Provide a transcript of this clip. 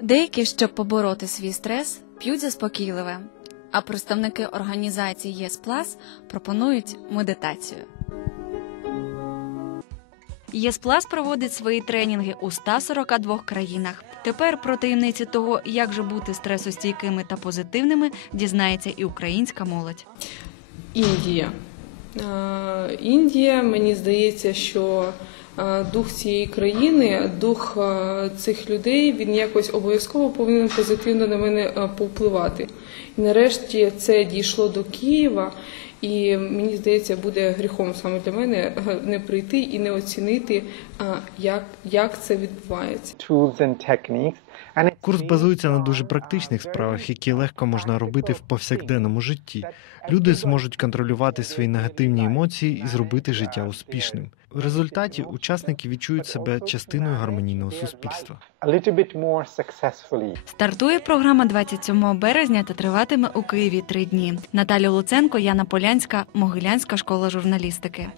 Деякі, щоб побороти свій стрес, п'ють заспокійливе, а представники організації ЄС Плас пропонують медитацію. ЄСПЛАС проводить свої тренінги у 142 країнах. Тепер про таємниці того, як же бути стресостійкими та позитивними, дізнається і українська молодь. Індія. Е, Індія, мені здається, що дух цієї країни, дух е, цих людей, він якось обов'язково повинен позитивно на мене е, повпливати. І нарешті це дійшло до Києва, і мені здається, буде гріхом саме для мене е, не прийти і не оцінити, е, як, як це відбувається. Курс базується на дуже практичних справах, які легко можна робити в повсякденному житті. Люди зможуть контролювати свої негативні емоції і зробити життя успішним. В результаті учасники відчують себе частиною гармонійного суспільства. Стартує програма 27 березня та триватиме у Києві три дні. Наталя Луценко, Яна Полянська, Могилянська школа журналістики.